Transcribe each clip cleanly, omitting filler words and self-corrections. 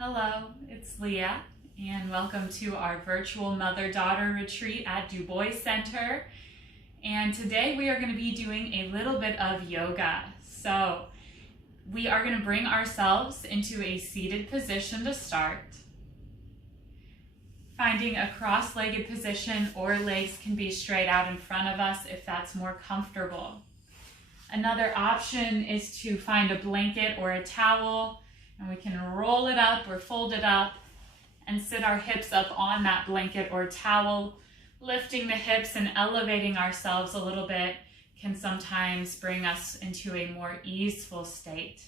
Hello, it's Leah, and welcome to our virtual mother-daughter retreat at Du Bois Center. And today we are going to be doing a little bit of yoga. So we are going to bring ourselves into a seated position to start. Finding a cross-legged position, or legs can be straight out in front of us if that's more comfortable. Another option is to find a blanket or a towel, and we can roll it up or fold it up and sit our hips up on that blanket or towel. Lifting the hips and elevating ourselves a little bit can sometimes bring us into a more easeful state.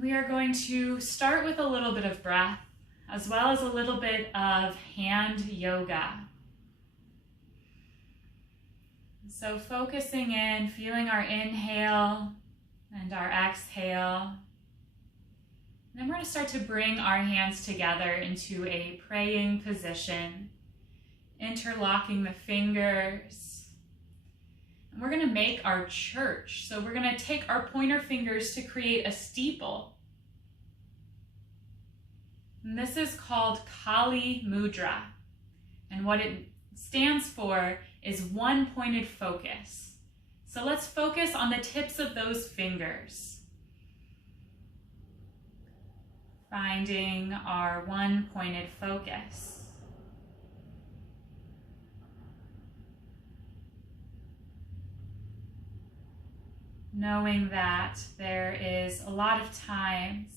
We are going to start with a little bit of breath, as well as a little bit of hand yoga. So focusing in, feeling our inhale and our exhale. And then we're going to start to bring our hands together into a praying position, interlocking the fingers. And we're going to make our church. So we're going to take our pointer fingers to create a steeple. And this is called Kali Mudra. And what it stands for is one pointed focus. So let's focus on the tips of those fingers. Finding our one pointed focus. Knowing that there is a lot of times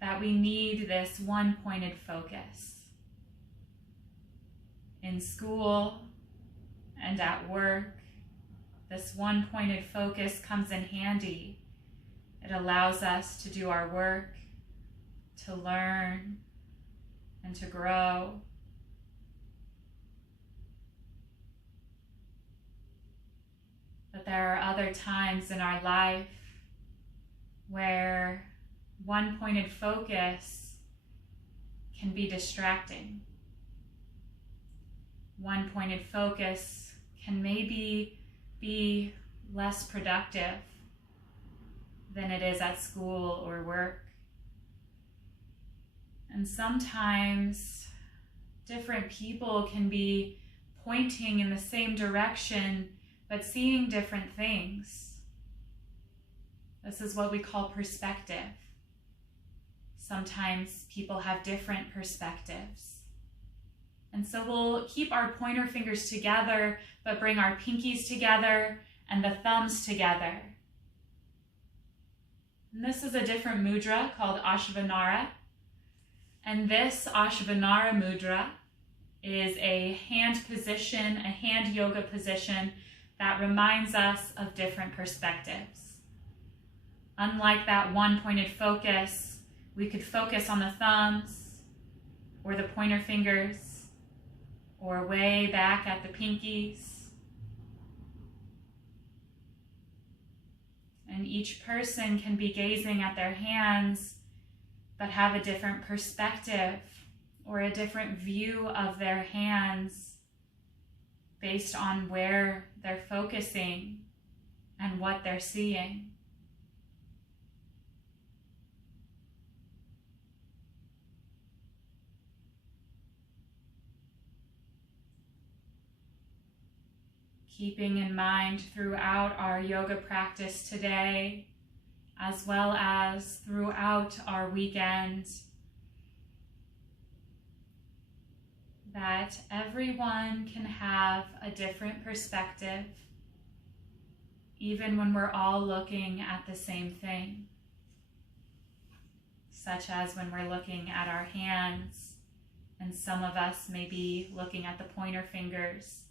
that we need this one pointed focus. In school and at work, this one pointed focus comes in handy. It allows us to do our work, to learn, and to grow. But there are other times in our life where one pointed focus can be distracting. One pointed focus can maybe be less productive than it is at school or work. And sometimes different people can be pointing in the same direction but seeing different things. This is what we call perspective. Sometimes people have different perspectives. And so we'll keep our pointer fingers together, but bring our pinkies together and the thumbs together. And this is a different mudra called Ashvanara. And this Ashvanara mudra is a hand position, a hand yoga position that reminds us of different perspectives. Unlike that one pointed focus, we could focus on the thumbs or the pointer fingers, or way back at the pinkies. And each person can be gazing at their hands, but have a different perspective or a different view of their hands based on where they're focusing and what they're seeing. Keeping in mind throughout our yoga practice today, as well as throughout our weekend, that everyone can have a different perspective, even when we're all looking at the same thing. Such as when we're looking at our hands, and some of us may be looking at the pointer fingers,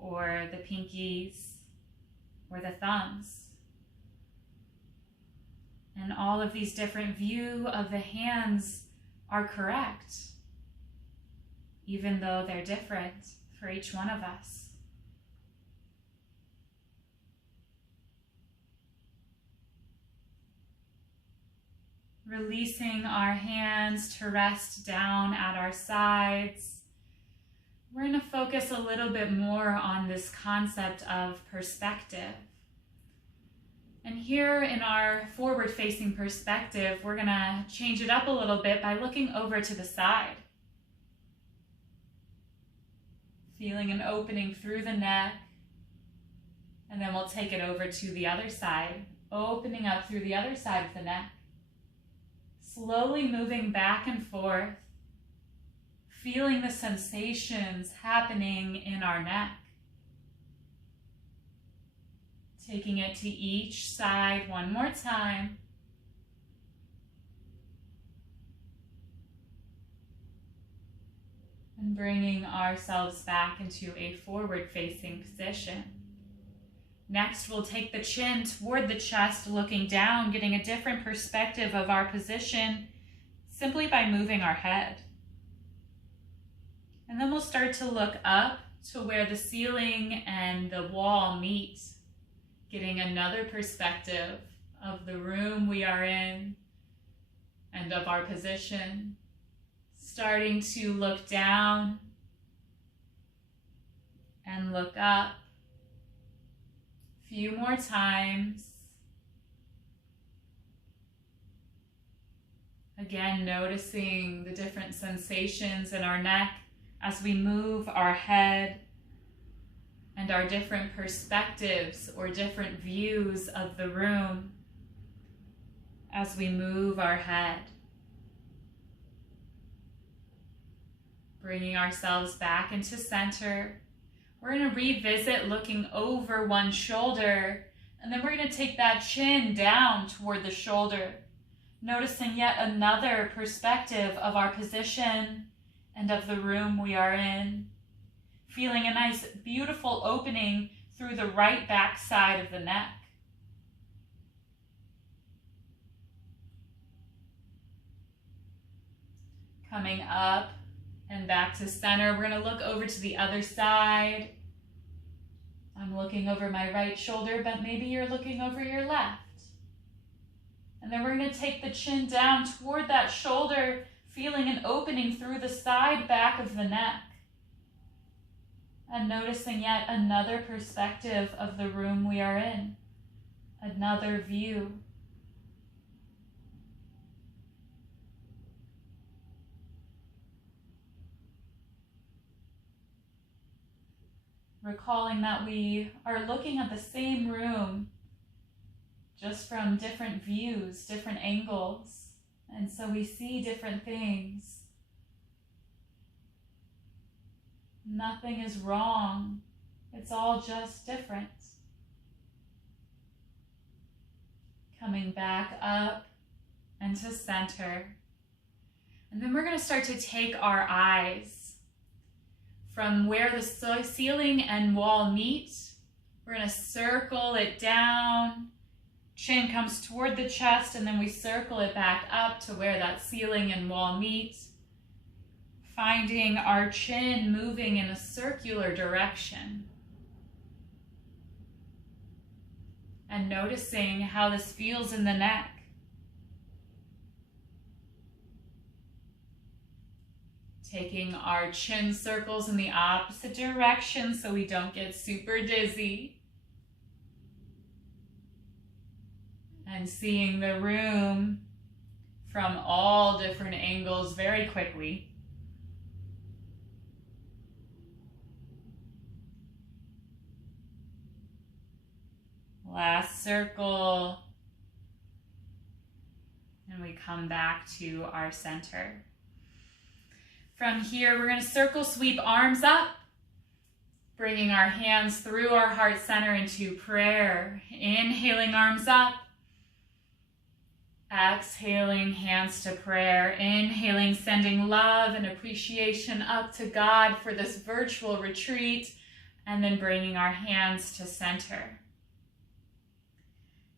or the pinkies, or the thumbs. And all of these different views of the hands are correct, even though they're different for each one of us. Releasing our hands to rest down at our sides. We're going to focus a little bit more on this concept of perspective. And here in our forward-facing perspective, we're gonna change it up a little bit by looking over to the side. Feeling an opening through the neck, and then we'll take it over to the other side, opening up through the other side of the neck. Slowly moving back and forth, feeling the sensations happening in our neck. Taking it to each side one more time. And bringing ourselves back into a forward-facing position. Next, we'll take the chin toward the chest, looking down, getting a different perspective of our position simply by moving our head. And then we'll start to look up to where the ceiling and the wall meet, getting another perspective of the room we are in and of our position. Starting to look down and look up. A few more times. Again, noticing the different sensations in our neck as we move our head and our different perspectives or different views of the room as we move our head. Bringing ourselves back into center. We're going to revisit looking over one shoulder, and then we're going to take that chin down toward the shoulder, noticing yet another perspective of our position and of the room we are in. Feeling a nice, beautiful opening through the right back side of the neck. Coming up and back to center. We're going to look over to the other side. I'm looking over my right shoulder, but maybe you're looking over your left. And then we're going to take the chin down toward that shoulder, feeling an opening through the side back of the neck. And noticing yet another perspective of the room we are in. Another view. Recalling that we are looking at the same room, just from different views, different angles, and so we see different things. Nothing is wrong, it's all just different. Coming back up and to center. And then we're going to start to take our eyes from where the ceiling and wall meet. We're going to circle it down. Chin comes toward the chest, and then we circle it back up to where that ceiling and wall meet. Finding our chin moving in a circular direction. And noticing how this feels in the neck. Taking our chin circles in the opposite direction so we don't get super dizzy. And seeing the room from all different angles very quickly. Last circle. And we come back to our center. From here, we're going to circle sweep arms up, bringing our hands through our heart center into prayer. Inhaling arms up, exhaling hands to prayer. Inhaling, sending love and appreciation up to God for this virtual retreat, and then bringing our hands to center.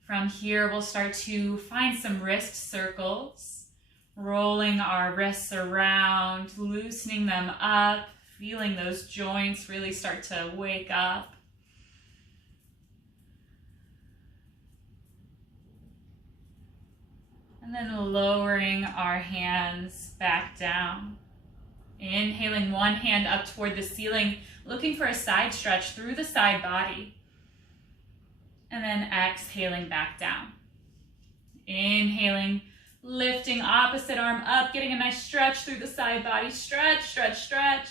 From here, we'll start to find some wrist circles. Rolling our wrists around, loosening them up, feeling those joints really start to wake up. And then lowering our hands back down. Inhaling one hand up toward the ceiling, looking for a side stretch through the side body. And then exhaling back down. Inhaling, lifting opposite arm up, getting a nice stretch through the side body. Stretch, stretch, stretch.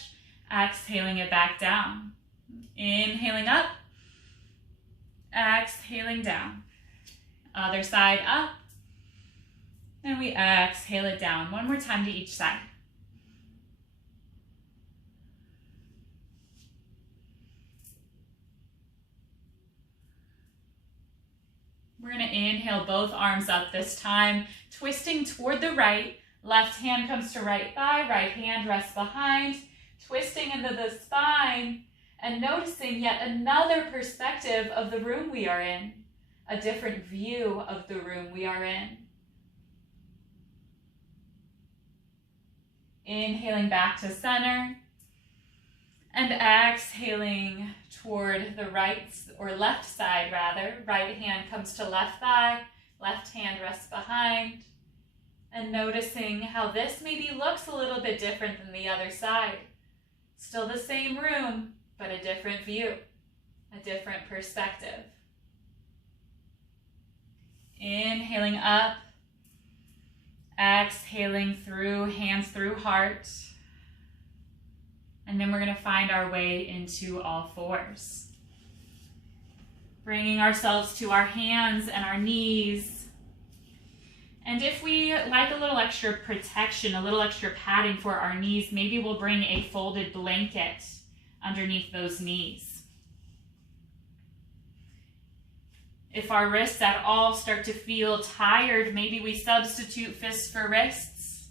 Exhaling it back down. Inhaling up. Exhaling down. Other side up. And we exhale it down. One more time to each side. We're going to inhale both arms up this time, twisting toward the right. Left hand comes to right thigh, right hand rests behind, twisting into the spine and noticing yet another perspective of the room we are in, a different view of the room we are in. Inhaling back to center and exhaling toward the right or left side rather. Right hand comes to left thigh, left hand rests behind, and noticing how this maybe looks a little bit different than the other side. Still the same room, but a different view, a different perspective. Inhaling up, exhaling through, hands through heart. And then we're going to find our way into all fours. Bringing ourselves to our hands and our knees. And if we like a little extra protection, a little extra padding for our knees, maybe we'll bring a folded blanket underneath those knees. If our wrists at all start to feel tired, maybe we substitute fists for wrists.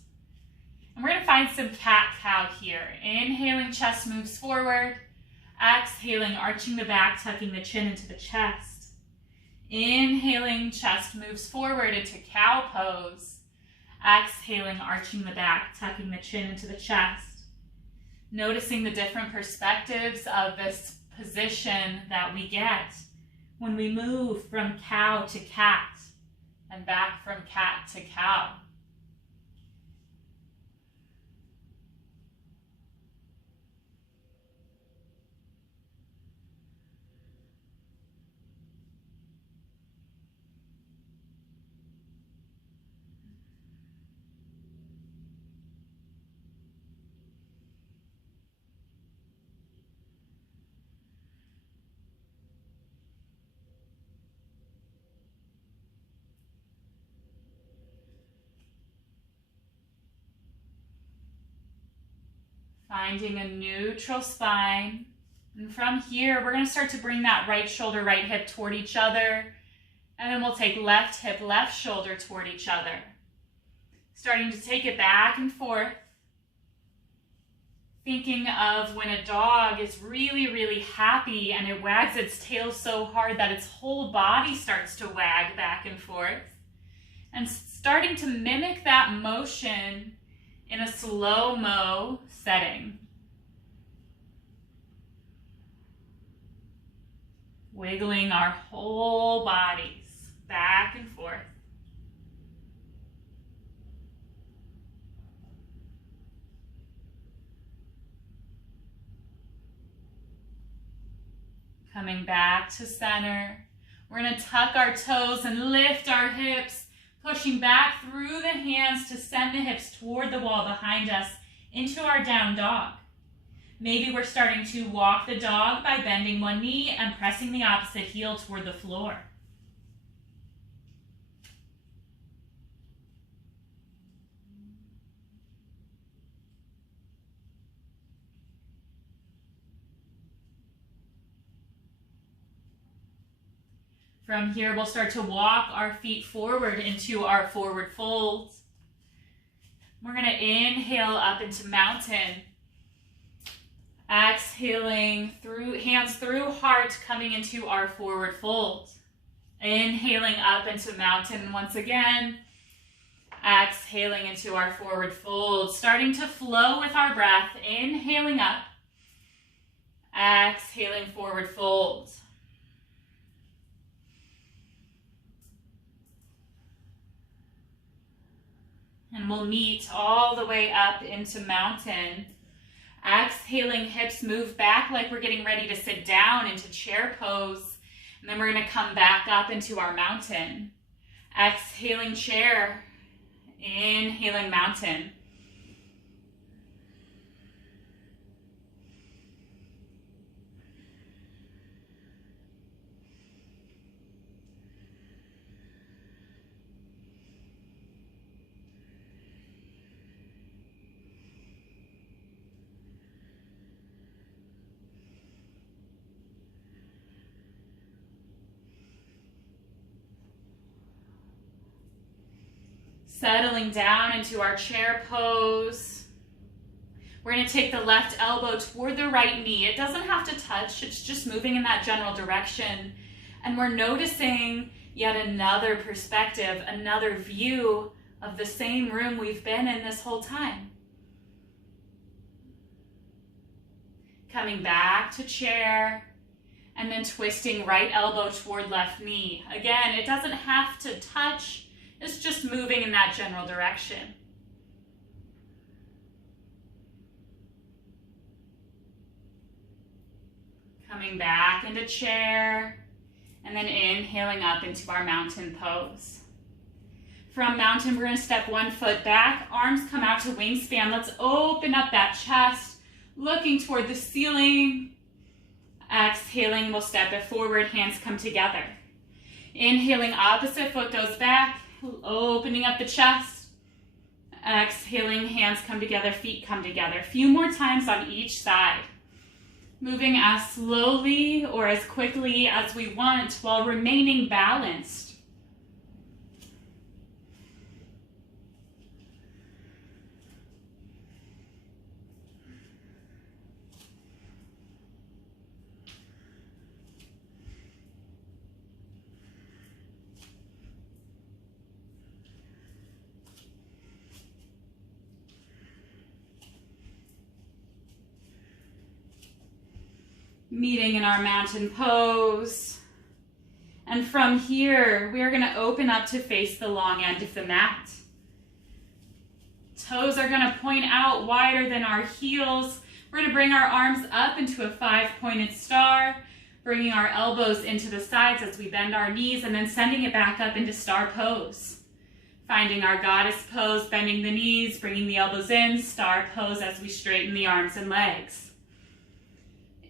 And we're going to find some cat-cow here. Inhaling, chest moves forward. Exhaling, arching the back, tucking the chin into the chest. Inhaling, chest moves forward into cow pose. Exhaling, arching the back, tucking the chin into the chest. Noticing the different perspectives of this position that we get when we move from cow to cat and back from cat to cow. Finding a neutral spine. And from here, we're going to start to bring that right shoulder, right hip toward each other. And then we'll take left hip, left shoulder toward each other. Starting to take it back and forth. Thinking of when a dog is really, really happy and it wags its tail so hard that its whole body starts to wag back and forth. And starting to mimic that motion in a slow-mo setting. Wiggling our whole bodies back and forth. Coming back to center. We're going to tuck our toes and lift our hips, pushing back through the hands to send the hips toward the wall behind us into our down dog. Maybe we're starting to walk the dog by bending one knee and pressing the opposite heel toward the floor. From here, we'll start to walk our feet forward into our forward folds. We're going to inhale up into mountain. Exhaling through hands through heart, coming into our forward fold. Inhaling up into mountain once again. Exhaling into our forward fold. Starting to flow with our breath. Inhaling up. Exhaling forward fold. And we'll meet all the way up into mountain. Exhaling, hips move back like we're getting ready to sit down into chair pose. And then we're going to come back up into our mountain. Exhaling chair, inhaling mountain. Settling down into our chair pose. We're going to take the left elbow toward the right knee. It doesn't have to touch, it's just moving in that general direction. And we're noticing yet another perspective, another view of the same room we've been in this whole time. Coming back to chair, and then twisting right elbow toward left knee. Again, it doesn't have to touch, it's just moving in that general direction. Coming back into chair, and then inhaling up into our mountain pose. From mountain, we're going to step one foot back, arms come out to wingspan. Let's open up that chest, looking toward the ceiling. Exhaling, we'll step it forward, hands come together. Inhaling, opposite foot goes back, opening up the chest. Exhaling, hands come together, feet come together. A few more times on each side. Moving as slowly or as quickly as we want while remaining balanced. Meeting in our mountain pose. And from here, we are going to open up to face the long end of the mat. Toes are going to point out wider than our heels. We're going to bring our arms up into a 5-pointed star, bringing our elbows into the sides as we bend our knees, and then sending it back up into star pose. Finding our goddess pose, bending the knees, bringing the elbows in, star pose as we straighten the arms and legs.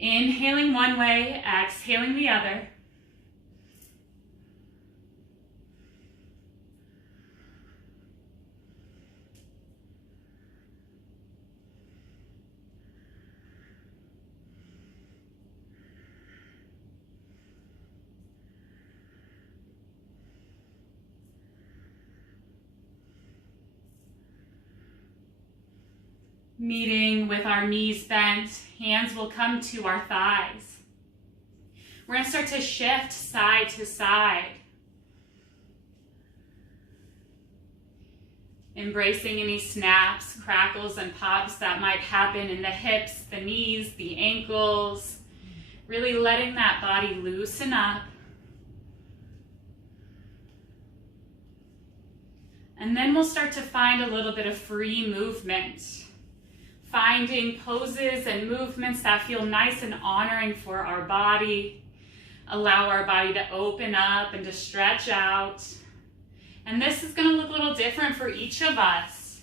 Inhaling one way, exhaling the other. Meeting with our knees bent, hands will come to our thighs. We're going to start to shift side to side. Embracing any snaps, crackles, and pops that might happen in the hips, the knees, the ankles. Really letting that body loosen up. And then we'll start to find a little bit of free movement. Finding poses and movements that feel nice and honoring for our body. Allow our body to open up and to stretch out. And this is going to look a little different for each of us.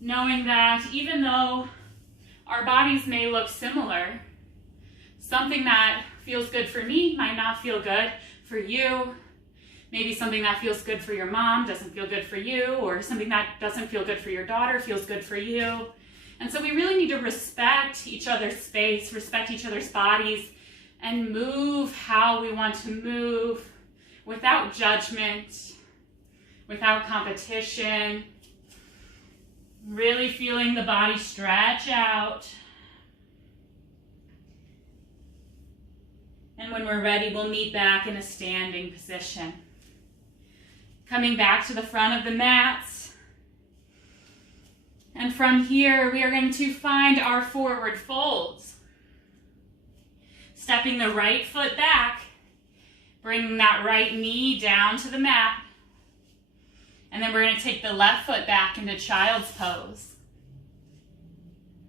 Knowing that even though our bodies may look similar, something that feels good for me might not feel good for you. Maybe something that feels good for your mom doesn't feel good for you, or something that doesn't feel good for your daughter feels good for you. And so we really need to respect each other's space, respect each other's bodies, and move how we want to move without judgment, without competition. Really feeling the body stretch out. And when we're ready, we'll meet back in a standing position. Coming back to the front of the mats. And from here, we are going to find our forward folds. Stepping the right foot back, bringing that right knee down to the mat. And then we're going to take the left foot back into child's pose.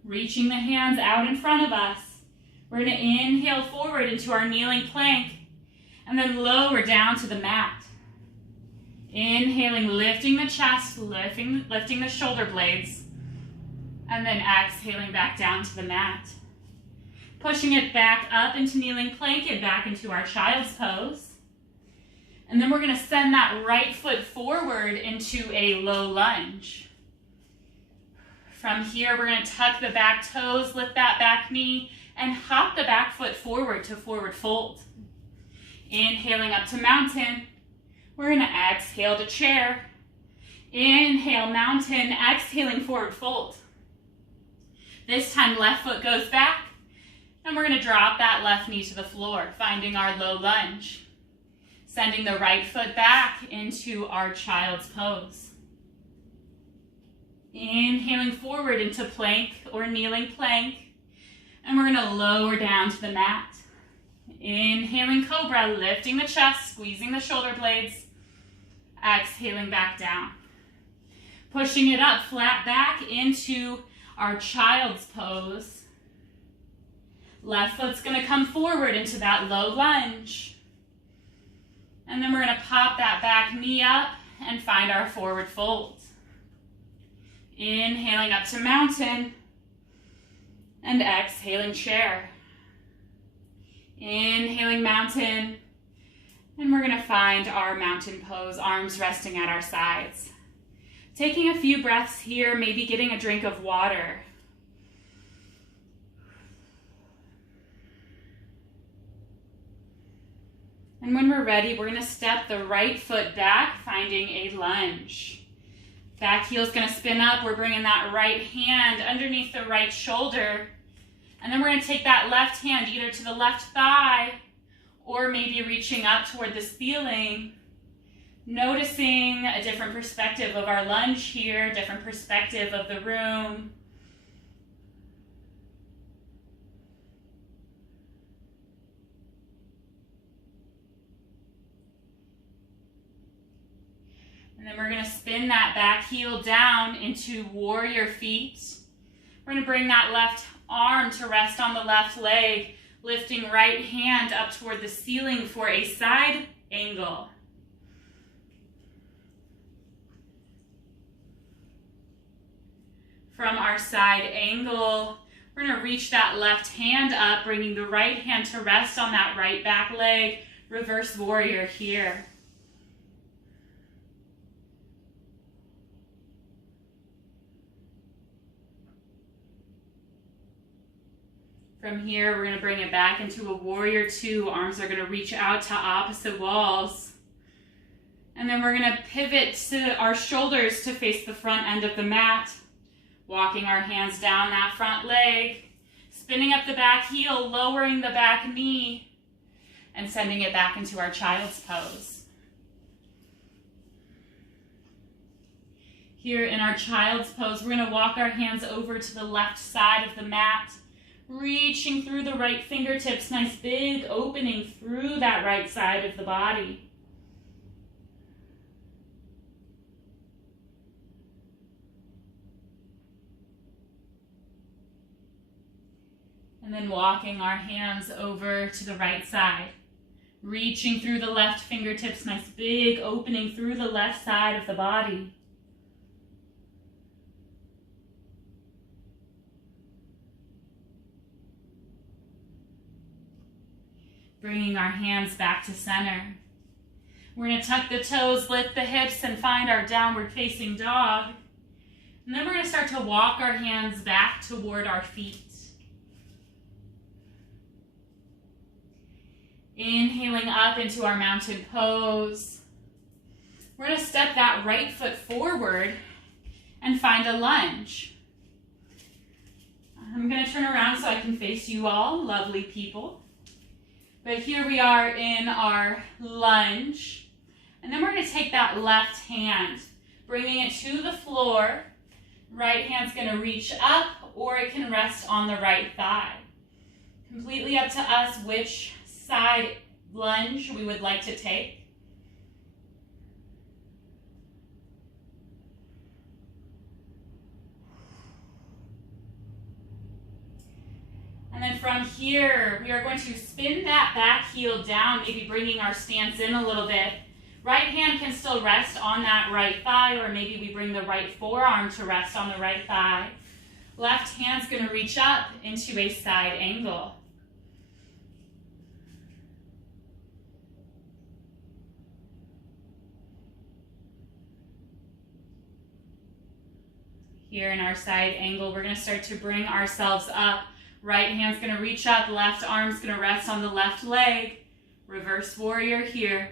Reaching the hands out in front of us. We're going to inhale forward into our kneeling plank. And then lower down to the mat. Inhaling, lifting the chest, lifting the shoulder blades. And then exhaling back down to the mat. Pushing it back up into kneeling plank and back into our child's pose. And then we're going to send that right foot forward into a low lunge. From here, we're going to tuck the back toes, lift that back knee, and hop the back foot forward to forward fold. Inhaling up to mountain. We're going to exhale to chair. Inhale, mountain, exhaling forward fold. This time, left foot goes back, and we're going to drop that left knee to the floor, finding our low lunge. Sending the right foot back into our child's pose. Inhaling forward into plank or kneeling plank, and we're going to lower down to the mat. Inhaling cobra, lifting the chest, squeezing the shoulder blades, exhaling back down. Pushing it up, flat back into our child's pose. Left foot's going to come forward into that low lunge. And then we're going to pop that back knee up and find our forward fold. Inhaling up to mountain and exhaling chair. Inhaling mountain, and we're going to find our mountain pose, arms resting at our sides. Taking a few breaths here, maybe getting a drink of water. And when we're ready, we're going to step the right foot back, finding a lunge. Back heel's going to spin up. We're bringing that right hand underneath the right shoulder. And then we're going to take that left hand either to the left thigh or maybe reaching up toward the ceiling. Noticing a different perspective of our lunge here, different perspective of the room. And then we're going to spin that back heel down into warrior feet. We're going to bring that left arm to rest on the left leg, lifting right hand up toward the ceiling for a side angle. From our side angle, we're going to reach that left hand up, bringing the right hand to rest on that right back leg, reverse warrior here. From here, we're going to bring it back into a warrior two. Arms are going to reach out to opposite walls. And then we're going to pivot to our shoulders to face the front end of the mat. Walking our hands down that front leg. Spinning up the back heel, lowering the back knee. And sending it back into our child's pose. Here in our child's pose, we're going to walk our hands over to the left side of the mat. Reaching through the right fingertips, nice big opening through that right side of the body. And then walking our hands over to the right side. Reaching through the left fingertips, nice big opening through the left side of the body. Bringing our hands back to center. We're going to tuck the toes, lift the hips, and find our downward facing dog. And then we're going to start to walk our hands back toward our feet. Inhaling up into our mountain pose. We're going to step that right foot forward and find a lunge. I'm going to turn around so I can face you all, lovely people. But here we are in our lunge. And then we're going to take that left hand, bringing it to the floor. Right hand's going to reach up, or it can rest on the right thigh. Completely up to us which side lunge we would like to take. And then from here, we are going to spin that back heel down, maybe bringing our stance in a little bit. Right hand can still rest on that right thigh, or maybe we bring the right forearm to rest on the right thigh. Left hand's going to reach up into a side angle. Here in our side angle, we're going to start to bring ourselves up. Right hand's going to reach up, left arm's going to rest on the left leg. Reverse warrior here.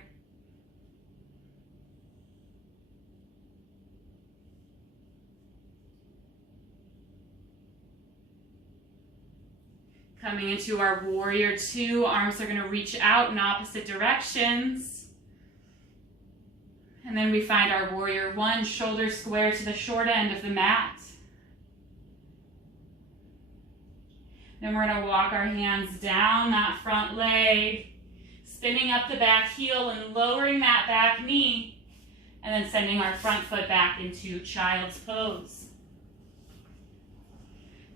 Coming into our warrior two, arms are going to reach out in opposite directions. And then we find our warrior one, shoulders square to the short end of the mat. Then we're going to walk our hands down that front leg, spinning up the back heel and lowering that back knee, and then sending our front foot back into child's pose.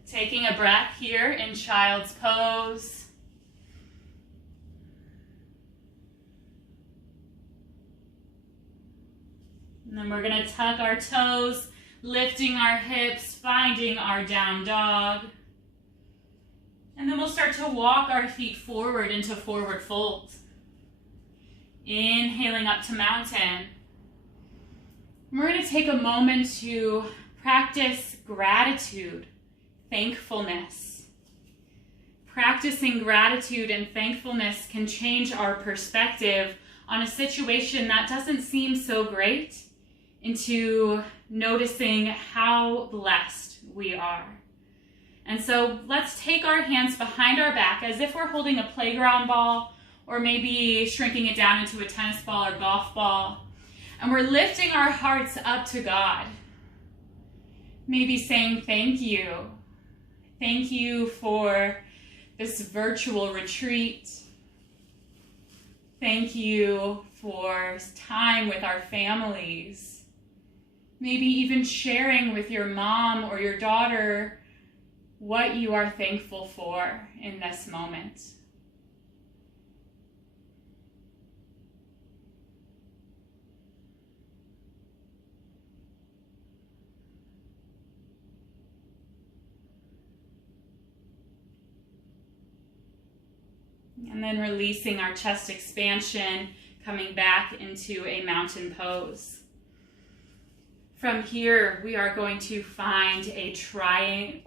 Taking a breath here in child's pose. And then we're going to tuck our toes, lifting our hips, finding our down dog. And then we'll start to walk our feet forward into forward fold. Inhaling up to mountain. We're going to take a moment to practice gratitude, thankfulness. Practicing gratitude and thankfulness can change our perspective on a situation that doesn't seem so great into noticing how blessed we are. And so let's take our hands behind our back as if we're holding a playground ball, or maybe shrinking it down into a tennis ball or golf ball. And we're lifting our hearts up to God. Maybe saying thank you. Thank you for this virtual retreat. Thank you for time with our families. Maybe even sharing with your mom or your daughter what you are thankful for in this moment. And then releasing our chest expansion, coming back into a mountain pose. From here, we are going to find a triangle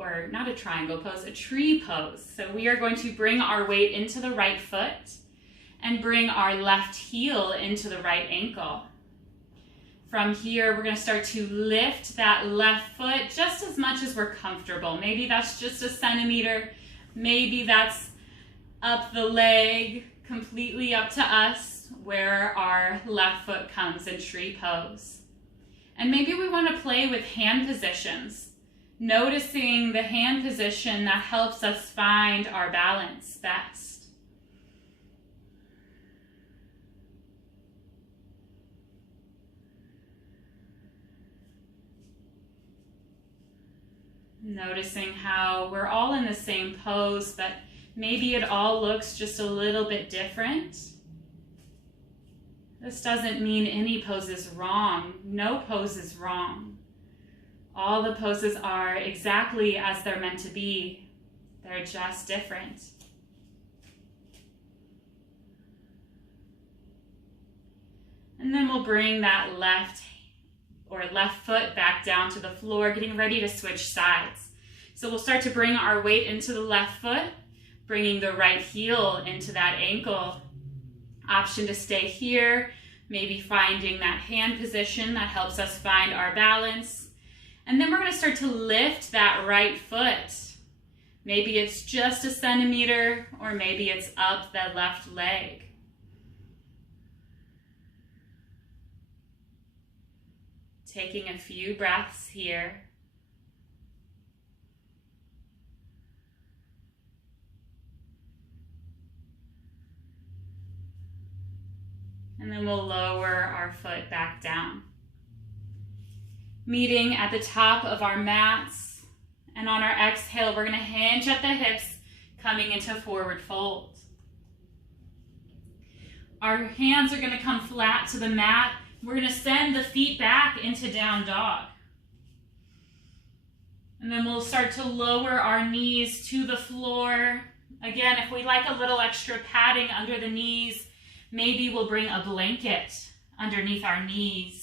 pose, a tree pose. So we are going to bring our weight into the right foot and bring our left heel into the right ankle. From here, we're going to start to lift that left foot just as much as we're comfortable. Maybe that's just a centimeter. Maybe that's up the leg, completely up to us, where our left foot comes in tree pose. And maybe we want to play with hand positions, noticing the hand position that helps us find our balance best. Noticing how we're all in the same pose, but maybe it all looks just a little bit different. This doesn't mean any pose is wrong. No pose is wrong. All the poses are exactly as they're meant to be. They're just different. And then we'll bring that left foot back down to the floor, getting ready to switch sides. So we'll start to bring our weight into the left foot, bringing the right heel into that ankle. Option to stay here, maybe finding that hand position that helps us find our balance. And then we're going to start to lift that right foot. Maybe it's just a centimeter, or maybe it's up that left leg. Taking a few breaths here. And then we'll lower our foot back down. Meeting at the top of our mats. And on our exhale, we're going to hinge at the hips, coming into forward fold. Our hands are going to come flat to the mat. We're going to send the feet back into down dog. And then we'll start to lower our knees to the floor. Again, if we like a little extra padding under the knees, maybe we'll bring a blanket underneath our knees.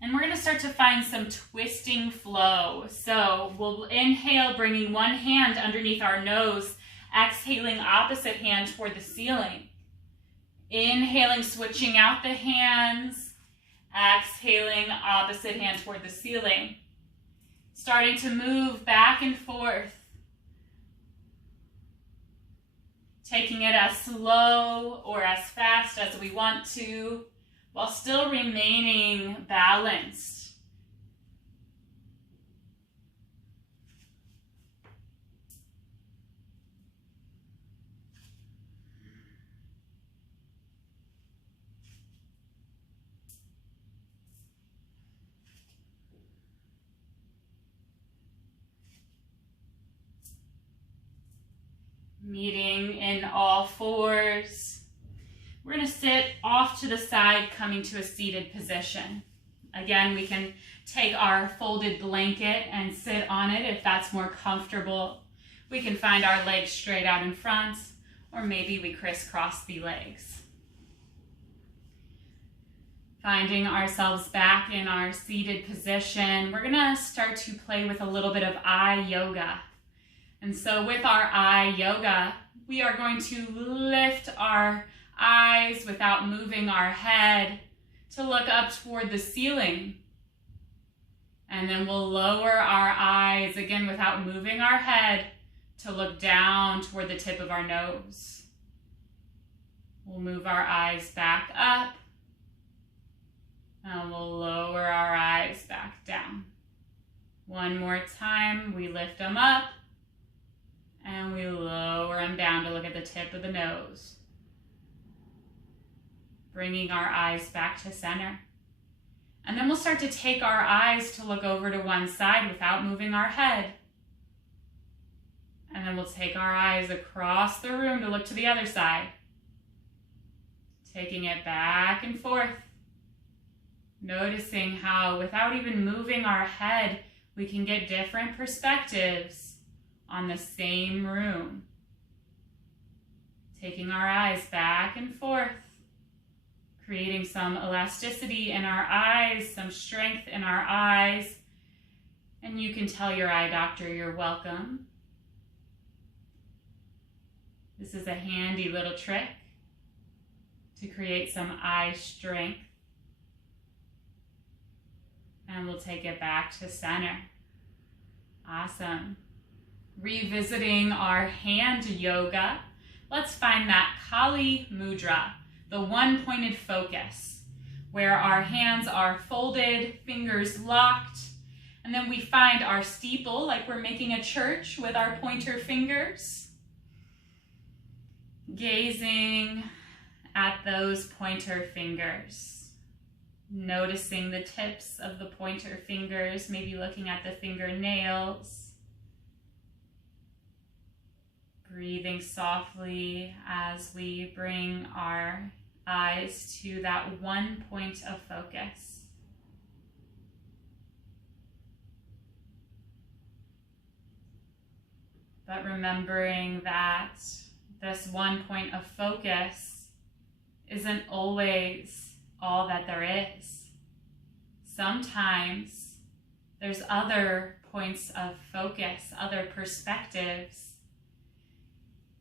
And we're going to start to find some twisting flow. So we'll inhale, bringing one hand underneath our nose, exhaling opposite hand toward the ceiling. Inhaling, switching out the hands, exhaling opposite hand toward the ceiling. Starting to move back and forth. Taking it as slow or as fast as we want to, while still remaining balanced. Meeting in all fours. We're going to sit off to the side, coming to a seated position. Again, we can take our folded blanket and sit on it if that's more comfortable. We can find our legs straight out in front, or maybe we crisscross the legs. Finding ourselves back in our seated position, we're going to start to play with a little bit of eye yoga. And so with our eye yoga, we are going to lift our eyes without moving our head to look up toward the ceiling. And then we'll lower our eyes, again without moving our head, to look down toward the tip of our nose. We'll move our eyes back up, and we'll lower our eyes back down. One more time, we lift them up, and we lower them down to look at the tip of the nose. Bringing our eyes back to center. And then we'll start to take our eyes to look over to one side without moving our head. And then we'll take our eyes across the room to look to the other side. Taking it back and forth. Noticing how without even moving our head, we can get different perspectives on the same room. Taking our eyes back and forth, creating some elasticity in our eyes, some strength in our eyes. And you can tell your eye doctor you're welcome. This is a handy little trick to create some eye strength. And we'll take it back to center. Awesome. Revisiting our hand yoga, let's find that Kali Mudra, the one-pointed focus, where our hands are folded, fingers locked, and then we find our steeple, like we're making a church with our pointer fingers. Gazing at those pointer fingers, noticing the tips of the pointer fingers, maybe looking at the fingernails. Breathing softly as we bring our eyes to that one point of focus. But remembering that this one point of focus isn't always all that there is. Sometimes there's other points of focus, other perspectives.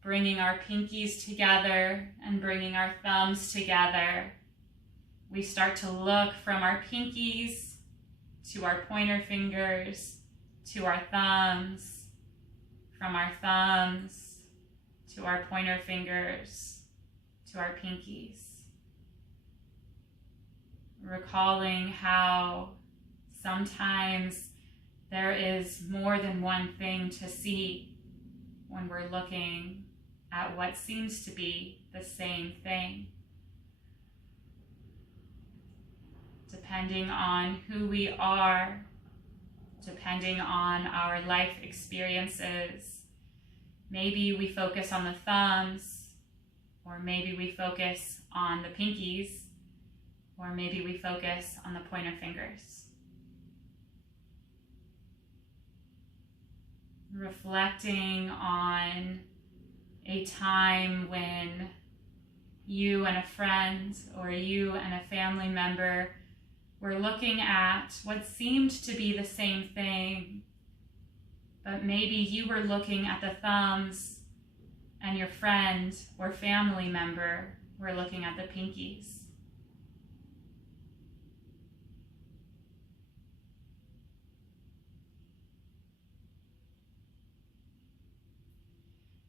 Bringing our pinkies together and bringing our thumbs together. We start to look from our pinkies to our pointer fingers to our thumbs, from our thumbs to our pointer fingers to our pinkies. Recalling how sometimes there is more than one thing to see when we're looking at what seems to be the same thing. Depending on who we are, depending on our life experiences, Maybe we focus on the thumbs, or maybe we focus on the pinkies, or maybe we focus on the pointer fingers. Reflecting on a time when you and a friend or you and a family member were looking at what seemed to be the same thing, but maybe you were looking at the thumbs and your friend or family member were looking at the pinkies.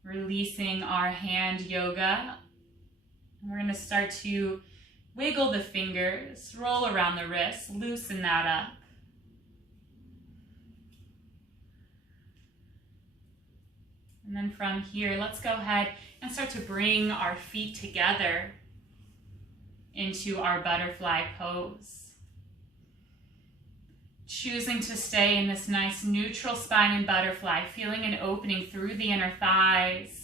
Releasing our hand yoga. We're going to start to wiggle the fingers, roll around the wrists, loosen that up. And then from here, let's go ahead and start to bring our feet together into our butterfly pose. Choosing to stay in this nice neutral spine and butterfly, feeling an opening through the inner thighs.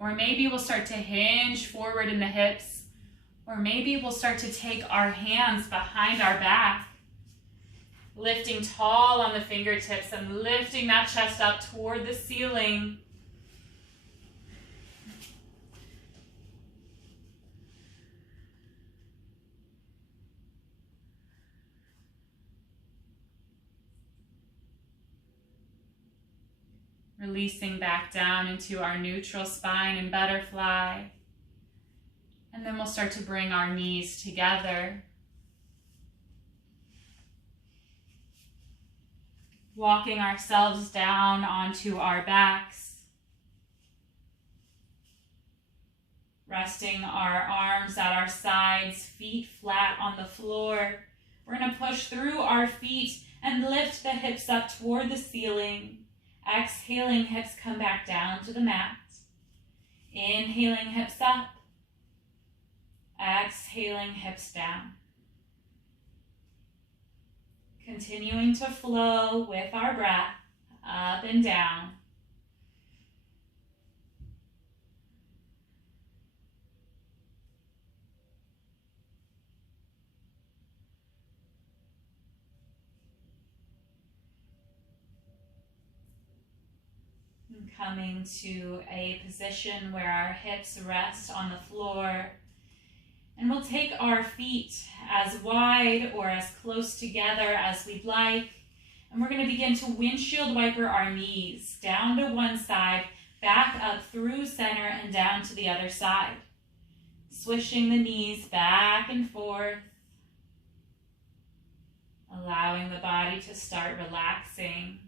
Or maybe we'll start to hinge forward in the hips. Or maybe we'll start to take our hands behind our back, lifting tall on the fingertips and lifting that chest up toward the ceiling. Releasing back down into our neutral spine and butterfly. And then we'll start to bring our knees together. Walking ourselves down onto our backs. Resting our arms at our sides, feet flat on the floor. We're going to push through our feet and lift the hips up toward the ceiling. Exhaling, hips come back down to the mat. Inhaling, hips up. Exhaling, hips down. Continuing to flow with our breath up and down. Coming to a position where our hips rest on the floor. And we'll take our feet as wide or as close together as we'd like. And we're going to begin to windshield wiper our knees down to one side, back up through center and down to the other side. Swishing the knees back and forth. Allowing the body to start relaxing.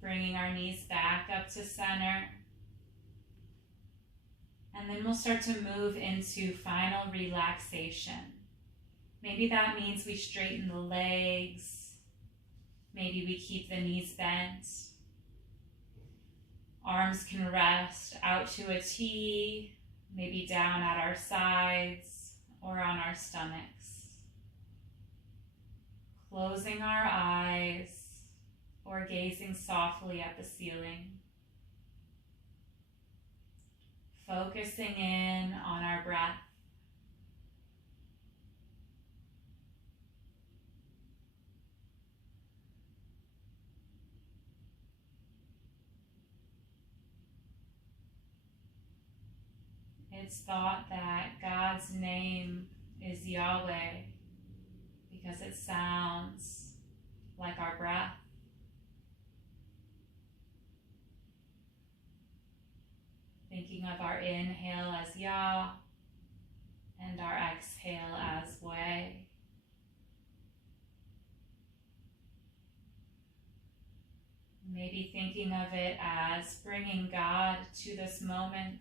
Bringing our knees back up to center. And then we'll start to move into final relaxation. Maybe that means we straighten the legs. Maybe we keep the knees bent. Arms can rest out to a T, maybe down at our sides or on our stomachs. Closing our eyes or gazing softly at the ceiling. Focusing in on our breath. It's thought that God's name is Yahweh because it sounds like our breath. Thinking of our inhale as Yah and our exhale as Way. Maybe thinking of it as bringing God to this moment,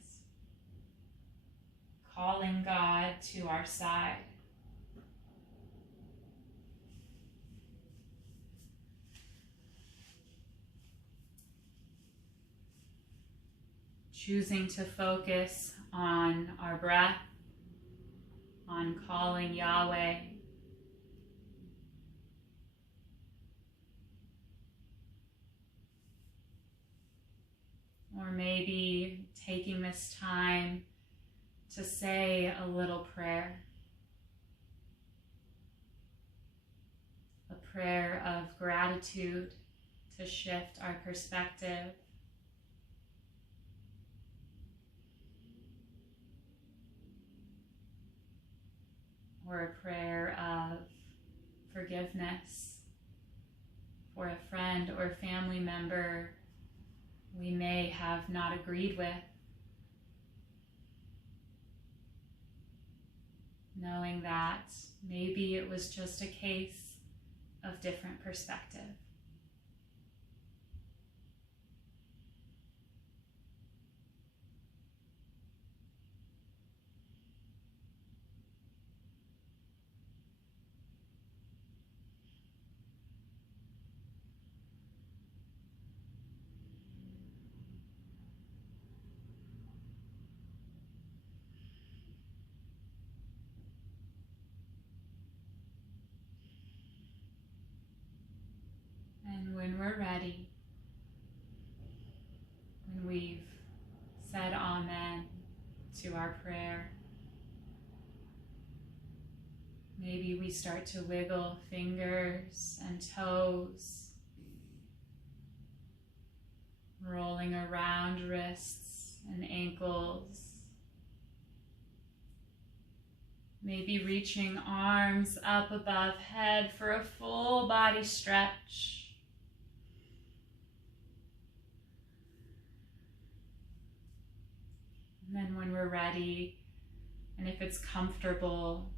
calling God to our side. choosing to focus on our breath, on calling Yahweh. Or maybe taking this time to say a little prayer. A prayer of gratitude to shift our perspective. Or a prayer of forgiveness for a friend or family member we may have not agreed with. Knowing that maybe it was just a case of different perspective. And when we're ready, when we've said Amen to our prayer, maybe we start to wiggle fingers and toes, rolling around wrists and ankles. Maybe reaching arms up above head for a full body stretch. And then when we're ready, and if it's comfortable,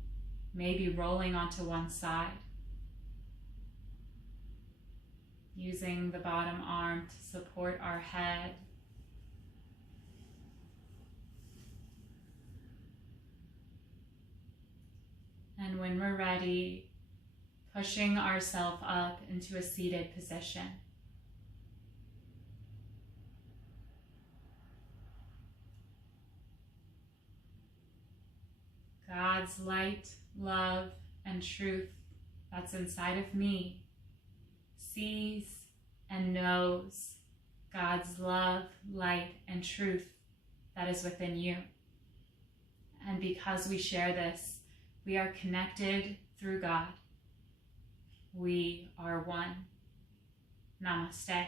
maybe rolling onto one side, using the bottom arm to support our head. And when we're ready, pushing ourselves up into a seated position. God's light, love, and truth that's inside of me sees and knows God's love, light, and truth that is within you. And because we share this, we are connected through God. We are one. Namaste.